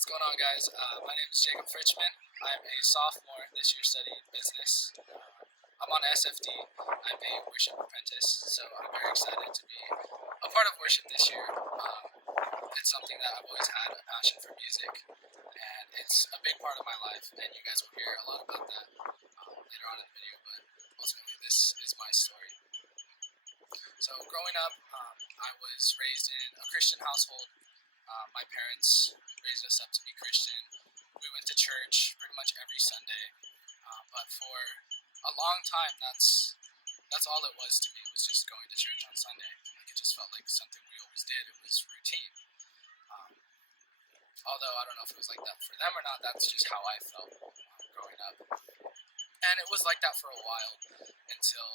What's going on, guys? My name is Jacob Fritchman. I'm a sophomore this year studying business. I'm on SFD. I'm a worship apprentice, so I'm very excited to be a part of worship this year. It's something that I've always had a passion for music, and it's a big part of my life, and you guys will hear a lot about that later on in the video, but ultimately this is my story. So growing up, I was raised in a Christian household. My parents raised us up to be Christian. We went to church pretty much every Sunday, but for a long time, that's all it was to me, was just going to church on Sunday. Like, it just felt like something we always did. It was routine. Although I don't know if it was like that for them or not, that's just how I felt growing up. And it was like that for a while until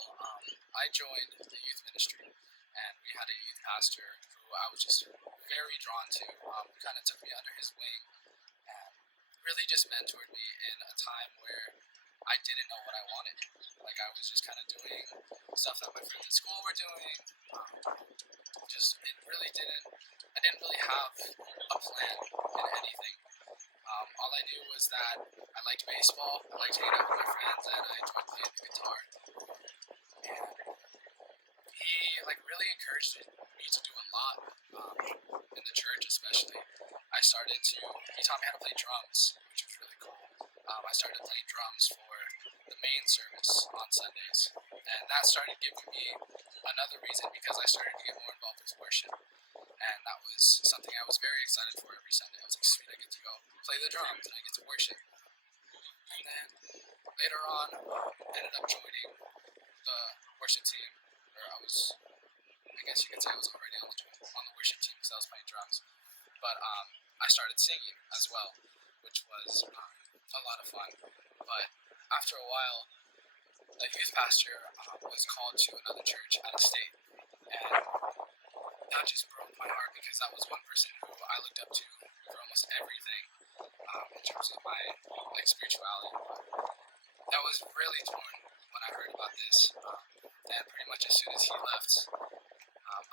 I joined the youth ministry. And we had a youth pastor who I was just very drawn to, who kind of took me under his wing and really just mentored me in a time where I didn't know what I wanted. Like, I was just kind of doing stuff that my friends at school were doing. I didn't really have a plan in anything. All I knew was that I liked baseball, I liked hanging out with my friends, and I enjoyed playing the guitar. And he really encouraged me to do a lot in the church, especially. He taught me how to play drums, which was really cool. I started playing drums for the main service on Sundays, and that started giving me another reason, because I started to get more involved with worship, and that was something I was very excited for every Sunday. I was like, sweet, I get to go play the drums, and I get to worship. And then later on, ended up joining the worship team, or I guess you could say I was already on the worship team because I was playing drums, but I started singing as well, which was a lot of fun. But after a while, the youth pastor was called to another church out of state, and that just broke my heart, because that was one person who I looked up to for almost everything in terms of my spirituality. I was really torn when I heard about this, and pretty much as soon as he left,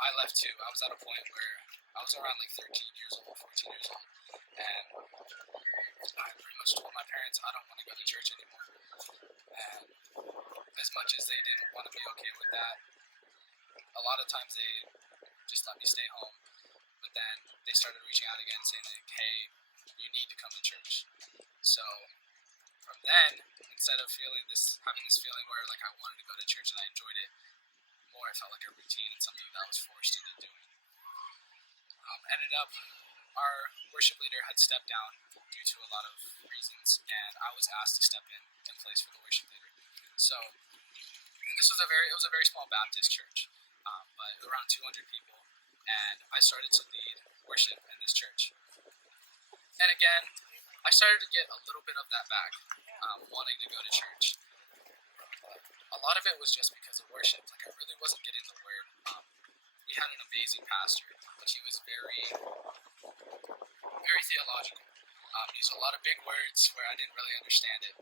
I left too. I was at a point where I was around 13 years old, 14 years old, and I pretty much told my parents I don't want to go to church anymore. And as much as they didn't want to be okay with that, a lot of times they just let me stay home. But then they started reaching out again, saying hey, you need to come to church. So from then, instead of having this feeling where I wanted to go to church and I enjoyed it more, it felt like a routine and something that I was forced into doing. Ended up, our worship leader had stepped down due to a lot of reasons, and I was asked to step in place for the worship leader. So, and this was a very small Baptist church, but around 200 people, and I started to lead worship in this church. And again, I started to get a little bit of that back, wanting to go to church. A lot of it was just because of worship. I really wasn't getting the word. We had an amazing pastor, but he was very, very theological. He used a lot of big words where I didn't really understand it.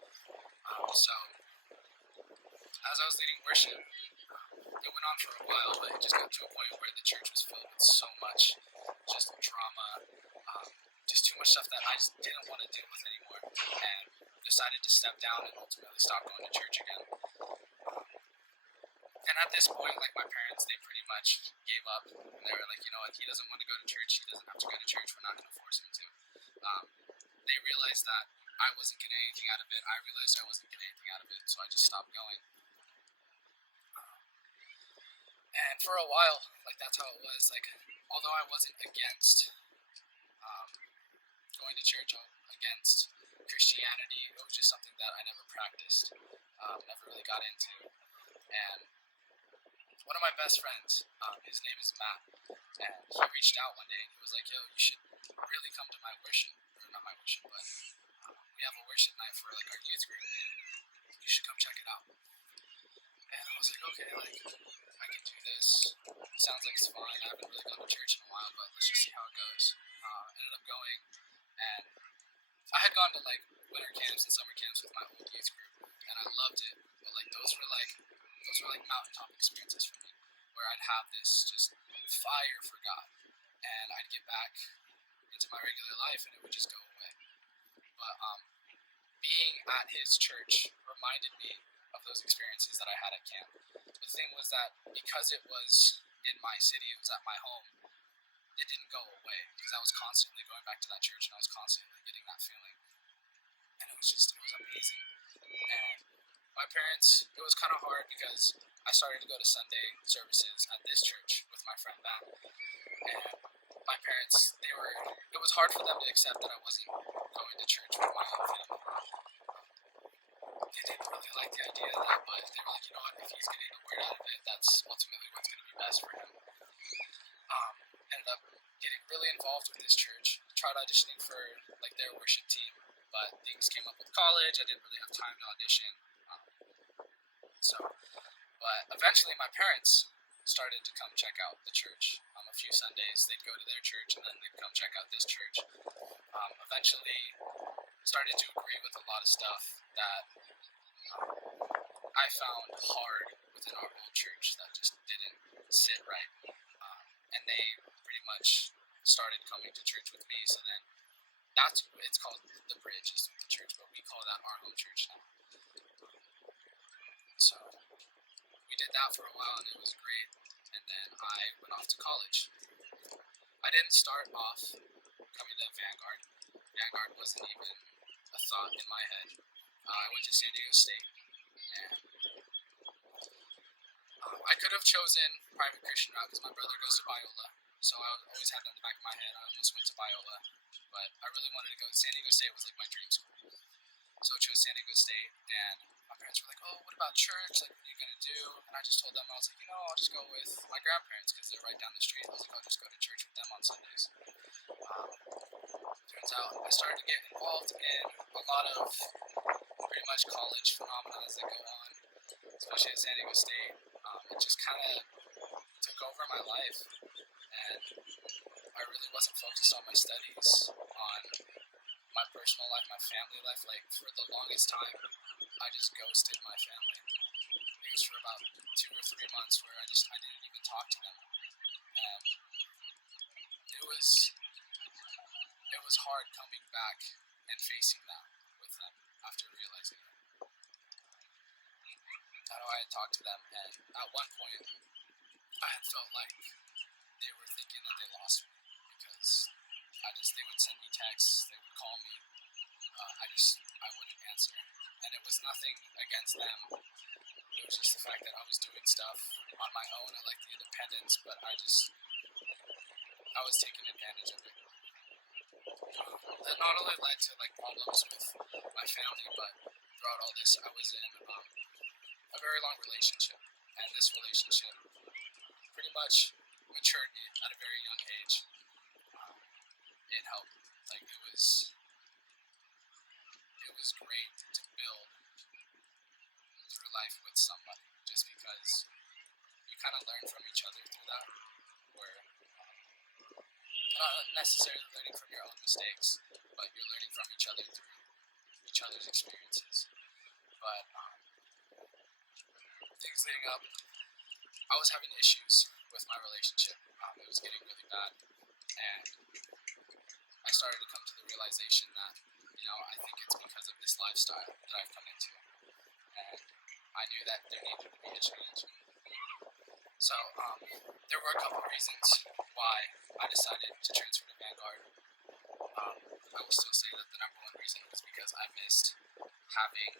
So, as I was leading worship, it went on for a while, but it just got to a point where the church was filled with so much just drama, just too much stuff that I just didn't want to deal with anymore, and decided to step down and ultimately stop going to church again. And at this point, my parents, they pretty much gave up. They were like, you know what, he doesn't want to go to church, he doesn't have to go to church, we're not going to force him to. They realized that I wasn't getting anything out of it, I realized I wasn't getting anything out of it, so I just stopped going. And for a while, that's how it was. Although I wasn't against going to church, against Christianity, it was just something that I never practiced, never really got into. And one of my best friends, his name is Matt, and he reached out one day and he was like, yo, you should really come to my worship, or not my worship, but we have a worship night for our youth group. You should come check it out. And I was like, okay, I can do this. Sounds like it's fun. I haven't really gone to church in a while, but let's just see how it goes. Ended up going, and I had gone to winter camps and summer camps with my old youth group, and I loved it. But those were mountaintop experiences for me, where I'd have this just fire for God, and I'd get back in into my regular life, and it would just go away. But being at his church reminded me of those experiences that I had at camp. The thing was that because it was in my city, it was at my home, it didn't go away because I was constantly going back to that church and I was constantly getting that feeling. And it was amazing. And my parents, it was kind of hard because I started to go to Sunday services at this church with my friend Matt. And my parents, it was hard for them to accept that I wasn't going to church with my own family. They didn't really like the idea of that, but they were like, you know what, if he's getting the word out of it, that's ultimately what's going to be best for him. Ended up getting really involved with this church, tried auditioning for like their worship team, but things came up with college, I didn't really have time to audition. But eventually my parents started to come check out the church. A few Sundays, they'd go to their church and then they'd come check out this church. Eventually started to agree with a lot of stuff that I found hard within our old church that just didn't sit right. And they pretty much started coming to church with me, so then it's called The Bridge is the church, but we call that our home church now. So we did that for a while and it was great, and then I went off to college. I didn't start off coming to Vanguard. Vanguard wasn't even a thought in my head. I went to San Diego State, and I could have chosen private Christian route because my brother goes to Biola, so I always had that in the back of my head. I almost went to Biola, but I really wanted to go. San Diego State was like my dream school, so I chose San Diego State, and my parents were like, oh, what about church? Like, what are you going to do? And I just told them, I was like, I'll just go with my grandparents because they're right down the street. I was like, I'll just go to church with them on Sundays. Turns out I started to get involved in a lot of pretty much college phenomena as they go on, especially at San Diego State. It just kind of took over my life, and I really wasn't focused on my studies, on my personal life, my family life. Like, for the longest time, I just ghosted my family. It was for about 2 or 3 months where I didn't even talk to them, and it was hard coming back and facing that with them after realizing it. I know I had talked to them, and at one point, I had felt like they were thinking that they lost me because they would send me texts, they would call me, I wouldn't answer, and it was nothing against them. It was just the fact that I was doing stuff on my own. I liked the independence, but I was taking advantage of it. That not only led to like problems with my family, but throughout all this, I was in a very long relationship, and this relationship pretty much matured me at a very young age. It helped. Like, it was great to build through life with somebody, just because you kind of learn from each other through that, where not necessarily learning from your own mistakes, but you're learning from each other through each other's experiences. But things leading up, I was having issues with my relationship. It was getting really bad, and I started to come to the realization that, I think it's because of this lifestyle that I've come into, and I knew that there needed to be a change. So there were a couple reasons why I decided to transfer to Vanguard. I will still say that the number one reason was because I missed having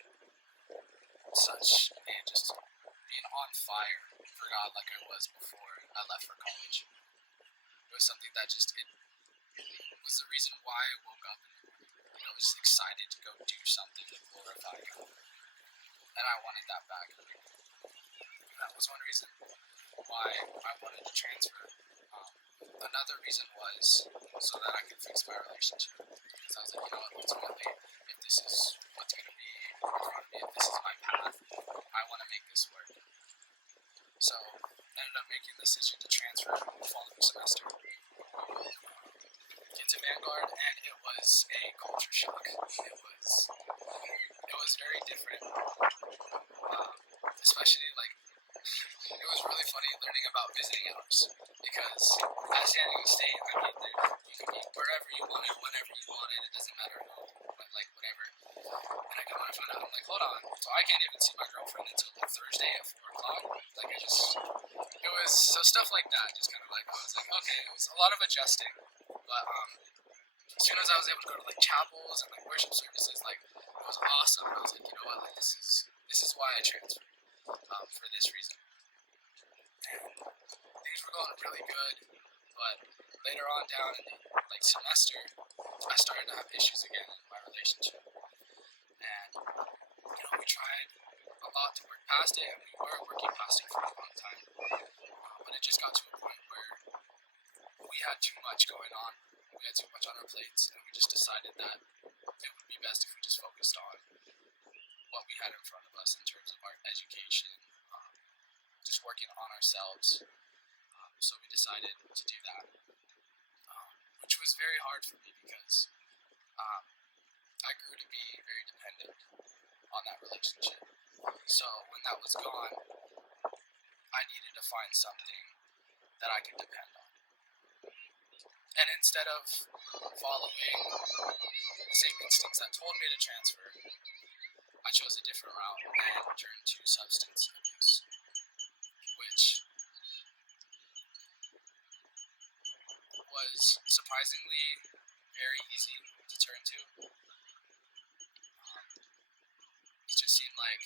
just being on fire for God like I was before I left for college. It was something that it was the reason why I woke up and I was excited to go do something to glorify God. And I wanted that back. That was one reason why I wanted to transfer. Another reason was so that I could fix my relationship. Because I was like, ultimately, if this is what's going to be in front of me, if this is my path, I want to make this work. So I ended up making the decision to transfer the following semester. Get to Vanguard, and it was a culture shock. It was very different. Especially, it was really funny learning about visiting hours, because as San Diego State, I mean, you can be wherever you want it, whenever you want it. It doesn't matter who, but like whatever. And I come and find out, I'm like, hold on. So I can't even see my girlfriend until like Thursday at 4 o'clock. Like it was so stuff like that. Just kind of like I was like, okay, it was a lot of adjusting, but as soon as I was able to go to like chapels and like worship services, like it was awesome. I was like, you know what, like this is why I transferred, for this reason. And things were going really good, but later on down in the like semester, I started to have issues again in my relationship, and we tried a lot to work past it, and we were working past it for a long time, but it just got to a point where we had too much going on. We had too much on our plates, and we just decided that it would be best if we just focused on what we had in front of us in terms of our education, just working on ourselves. So we decided to do that, which was very hard for me because I grew to be very dependent on that relationship. So when that was gone, I needed to find something that I could depend on. And instead of following the same instincts that told me to transfer, I chose a different route and turned to substance abuse, which was surprisingly very easy to turn to. It just seemed like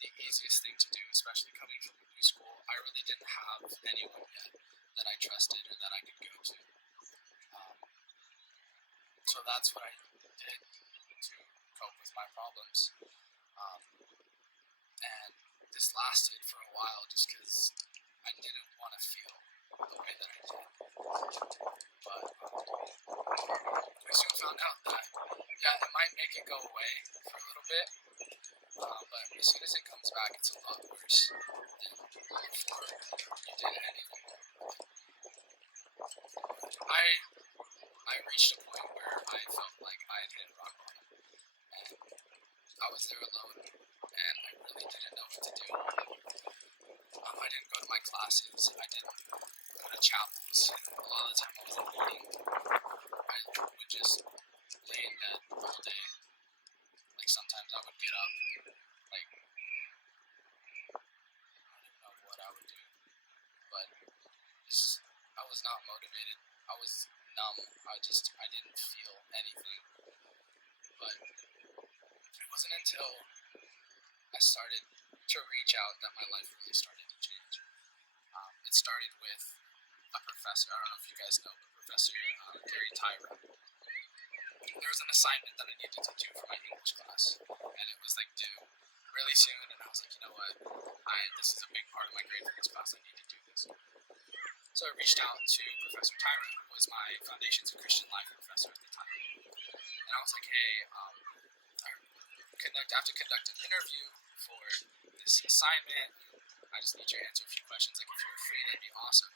the easiest thing to do, especially coming from a new school. I really didn't have anyone yet that I trusted or that I could go to. So that's what I did to cope with my problems. And this lasted for a while just because I didn't want to feel the way that I did. But I soon found out that, yeah, it might make it go away for a little bit, but as soon as it comes back, it's a lot worse than before you did anything. I reached a point where I felt like I had hit rock bottom, and I was there alone, and I really didn't know what to do. I didn't go to my classes, I didn't go to chapels. A lot of the time I wasn't eating. I would just lay in bed all day. Like sometimes I would get up, like I don't know what I would do, but I was not motivated. I was numb. I didn't feel anything. But it wasn't until I started to reach out that my life really started to change. It started with a professor. I don't know if you guys know, but Professor Gary Tyra. There was an assignment that I needed to do for my English class, and it was like due really soon. And I was like, you know what? This is a big part of my grade for this class. I need to do this. So I reached out to Professor Tyra, who was my Foundations of Christian Life professor at the time. And I was like, hey, I have to conduct an interview for this assignment. I just need you to answer a few questions. Like, if you were free, that'd be awesome.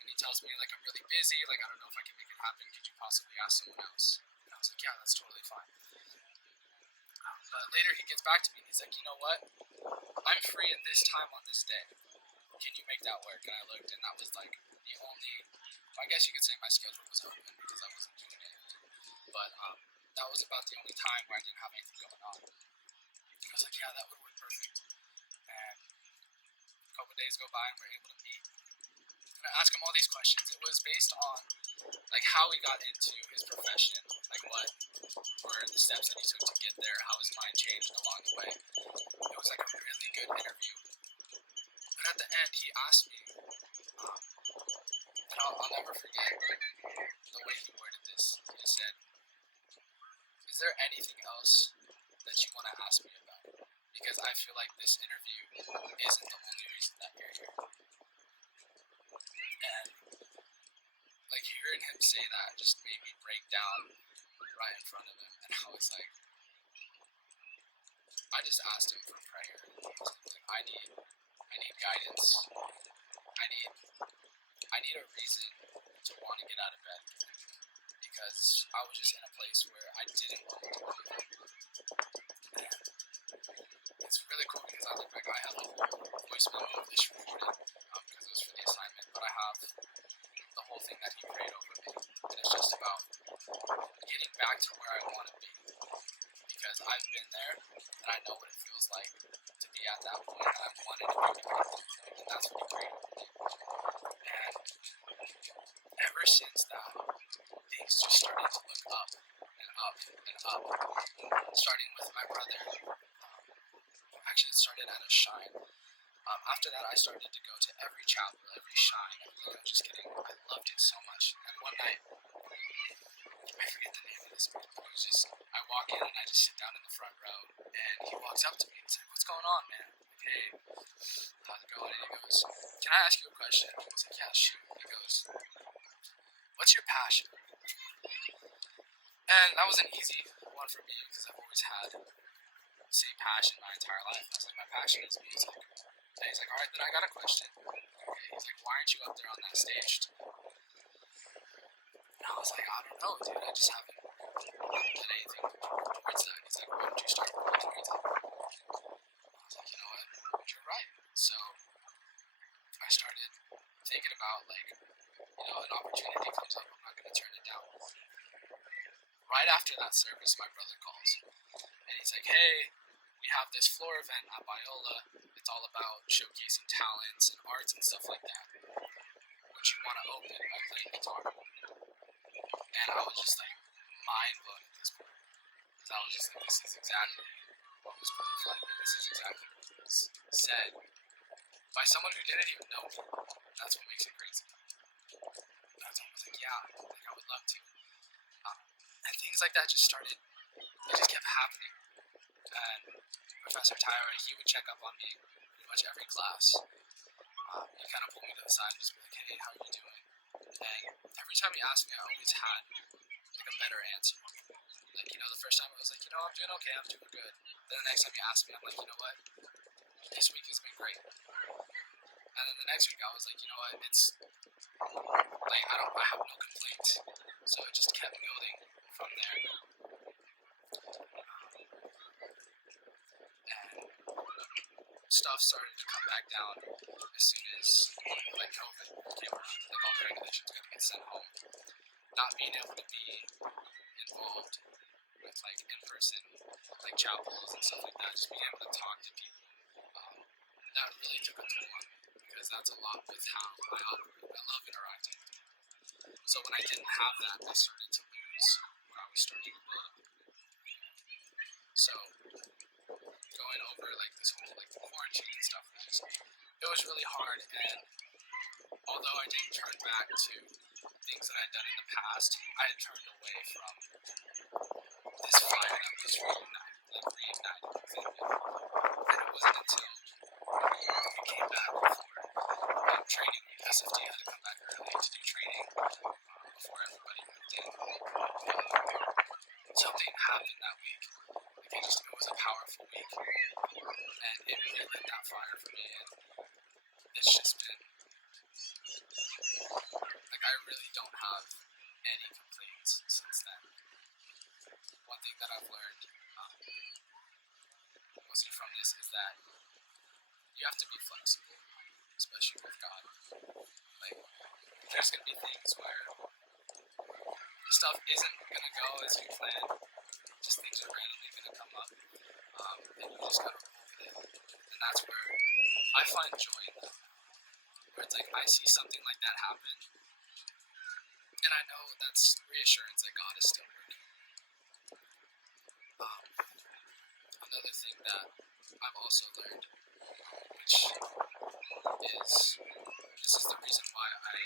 And he tells me, like, I'm really busy. Like, I don't know if I can make it happen. Could you possibly ask someone else? And I was like, yeah, that's totally fine. But later he gets back to me and he's like, you know what? I'm free at this time on this day. Can you make that work? And I looked, and that was like the only, I guess you could say my schedule was open because I wasn't doing anything. But that was about the only time where I didn't have anything going on. I was like, yeah, that would work perfect. And a couple of days go by, and we're able to meet. And I ask him all these questions. It was based on like how he got into his profession, like what were the steps that he took to get there, how his mind changed along the way. It was like a really good interview. But at the end, he asked me, and I'll never forget the way he worded this. He said, is there anything else that you want to ask me about? Because I feel like this interview isn't the only reason that you're here. And like hearing him say that just made me break down right in front of him. And I was like, I just asked him for prayer. I need guidance. I need a reason to want to get out of bed, because I was just in a place where I didn't want to do anything. And it's really cool because I look back, I have a whole voicemail of this recorded because it was for the assignment, but I have whole thing that he prayed over me. And it's just about getting back to where I want to be. Because I've been there, and I know what it feels like to be at that point, and I wanted to be at that point, and that's what he prayed over me. And ever since that, things just started to look up and up and up. Starting with my brother. Actually, it started at a Shine. After that, I started to go to every chapel, every Shine. I'm just kidding. I loved it so much. And one night, I forget the name of this man. It was just, I walk in and I just sit down in the front row, and he walks up to me and he's like, "What's going on, man?" I'm like, "Hey, how's it going?" And he goes, "Can I ask you a question?" I was like, "Yeah, shoot." He goes, "What's your passion?" And that was an easy one for me because I've always had the same passion my entire life. I was like, my passion is music. And he's like, "All right, then I got a question." Okay. He's like, "Why aren't you up there on that stage?" And I was like, "I don't know, dude. I just haven't done anything towards that." He's like, "Why don't you start working towards it?" I was like, "You know what? You're right." So I started thinking about, like, an opportunity comes up, I'm not going to turn it down. Right after that service, my brother calls. And he's like, "Hey, we have this floor event at Biola. It's all about showcasing talents and arts and stuff like that. Would you want to open by playing guitar?" And I was just like mind blown at this point. Because I was just like, this is exactly what was going on. This is exactly what was said by someone who didn't even know me. That's what makes it crazy. And I was like, yeah, like, I would love to. And things like that just started, they just kept happening. And Professor Tyra, he would check up on me pretty much every class. He kind of pulled me to the side and just be like, "Hey, how are you doing?" And every time he asked me, I always had like a better answer. Like, the first time I was like, "I'm doing okay, I'm doing good." Then the next time he asked me, I'm like, "You know what? This week has been great." And then the next week I was like, "You know what? It's like I have no complaints." So it just kept building from there. And stuff started to come back down as soon as like COVID came around. Like all the regulations got to get sent home. Not being able to be involved with like in-person like chapels and stuff like that, just being able to talk to people, that really took a toll on me because that's a lot with how I operate. I love interacting. So when I didn't have that, I started to lose what I was starting to build. So going over like this whole like the quarantine and stuff, it was really hard. And although I didn't turn back to things that I'd done in the past, I had turned away from this fire that was reignited within me. And it wasn't until we came back for training, SFD had to come back early to do training before everybody moved in. Something happened that week. It was a powerful week, and it really lit that fire for me, and it's just been, like, I really don't have any complaints since then. One thing that I've learned, mostly from this, is that you have to be flexible, especially with God. Like, there's going to be things where stuff isn't going to go as you plan, just things are randomly going to come up, and you just got to roll with it. And that's where I find joy in that. Where it's like, I see something like that happen, and I know that's reassurance that God is still working. Another thing that I've also learned, which is, this is the reason why I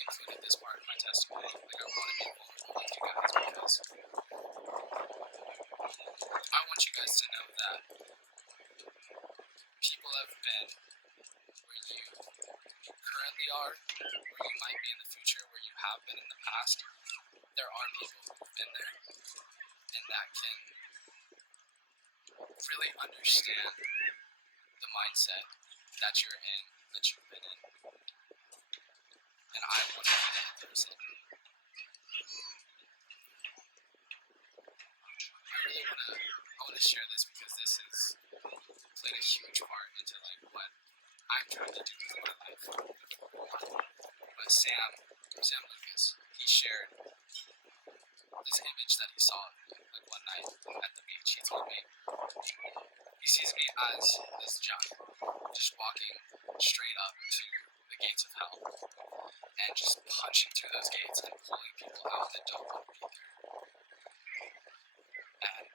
included this part in my testimony. Like, I want to be vulnerable with you guys because I want you guys to know that people have been where you currently are, where you might be in the future, where you have been in the past. There are people who've been there, and that can really understand the mindset that you're in, that you've been in. And I want to be that person. I want to share this because this has played a huge part into like what I'm trying to do with my life. But Sam Sam Lucas, he shared this image that he saw like one night at the beach. He told me he sees me as this giant, just walking straight up to the gates of hell and just punching through those gates and pulling people out that don't want to be there. And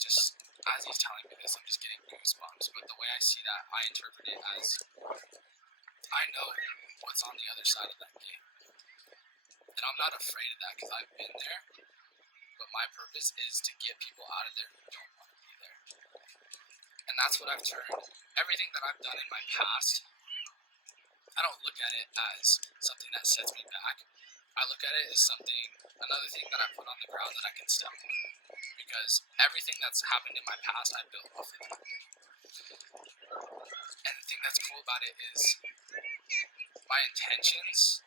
just as he's telling me this, I'm just getting goosebumps. But the way I see that, I interpret it as I know what's on the other side of that gate. And I'm not afraid of that because I've been there. But my purpose is to get people out of there who don't want to be there. And that's what I've turned. Everything that I've done in my past, I don't look at it as something that sets me back. I look at it as another thing that I put on the ground that I can step on. Because everything that's happened in my past, I built off of it. And the thing that's cool about it is my intentions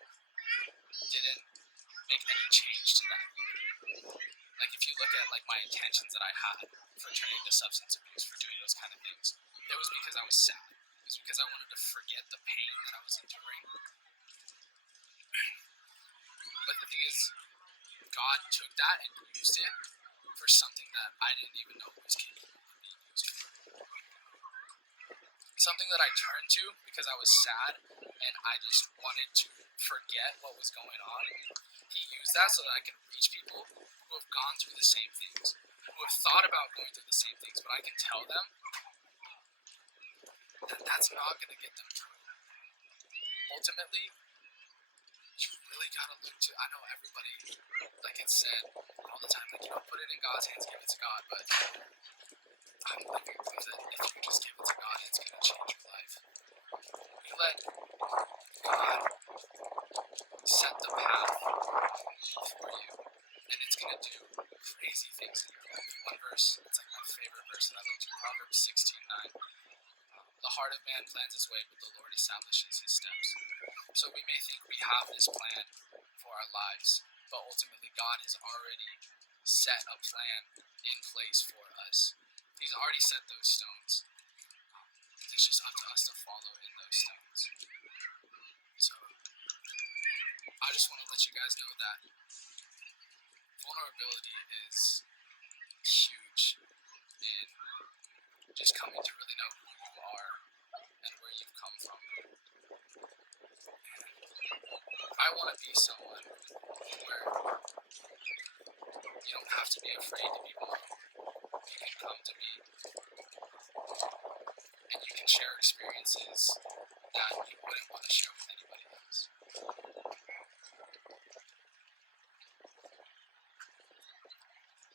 didn't make any change to that. Like if you look at like my intentions that I had for turning to substance abuse, for doing those kind of things, it was because I was sad. It was because I wanted to forget the pain that I was enduring. But the thing is, God took that and used it for something that I didn't even know was capable of being used for. Something that I turned to because I was sad and I just wanted to forget what was going on. He used that so that I could reach people who have gone through the same things, who have thought about going through the same things, but I can tell them that that's not going to get them through. Ultimately, you really got to look to, I know everybody, like it's said all the time, like, put it in God's hands, give it to God, but I'm living proof that if you just give it to God, it's going to change your life. You let God set the path for you, and it's going to do crazy things in your life. One verse, it's like my favorite verse that I look to, Proverbs 16:9. The heart of man plans his way, but the Lord establishes his steps. So we may think we have this plan for our lives, but ultimately God has already set a plan in place for us. He's already set those stones. It's just up to us to follow in those stones. So I just want to let you guys know that vulnerability is huge in just coming to really know who you are and where you've come from. I want to be someone where you don't have to be afraid to be vulnerable. You can come to me and you can share experiences that you wouldn't want to share with anybody else.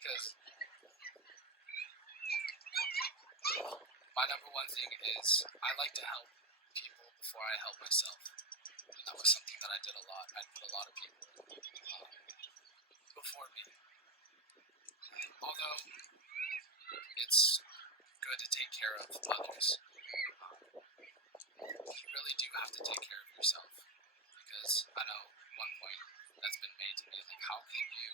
Because my number one thing is I like to help people before I help myself. And that was something that I did a lot. I put a lot of people before me. Although it's good to take care of others, you really do have to take care of yourself. Because I know one point that's been made to me, like, how can you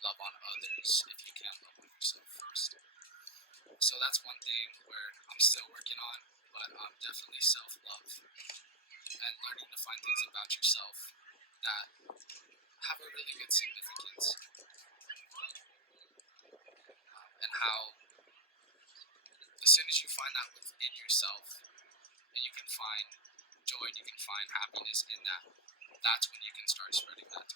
love on others if you can't love on yourself first? So that's one thing where I'm still working on, but definitely self-love and learning to find things about yourself that have a really good significance. And how as soon as you find that within yourself and you can find joy and you can find happiness in that, that's when you can start spreading that to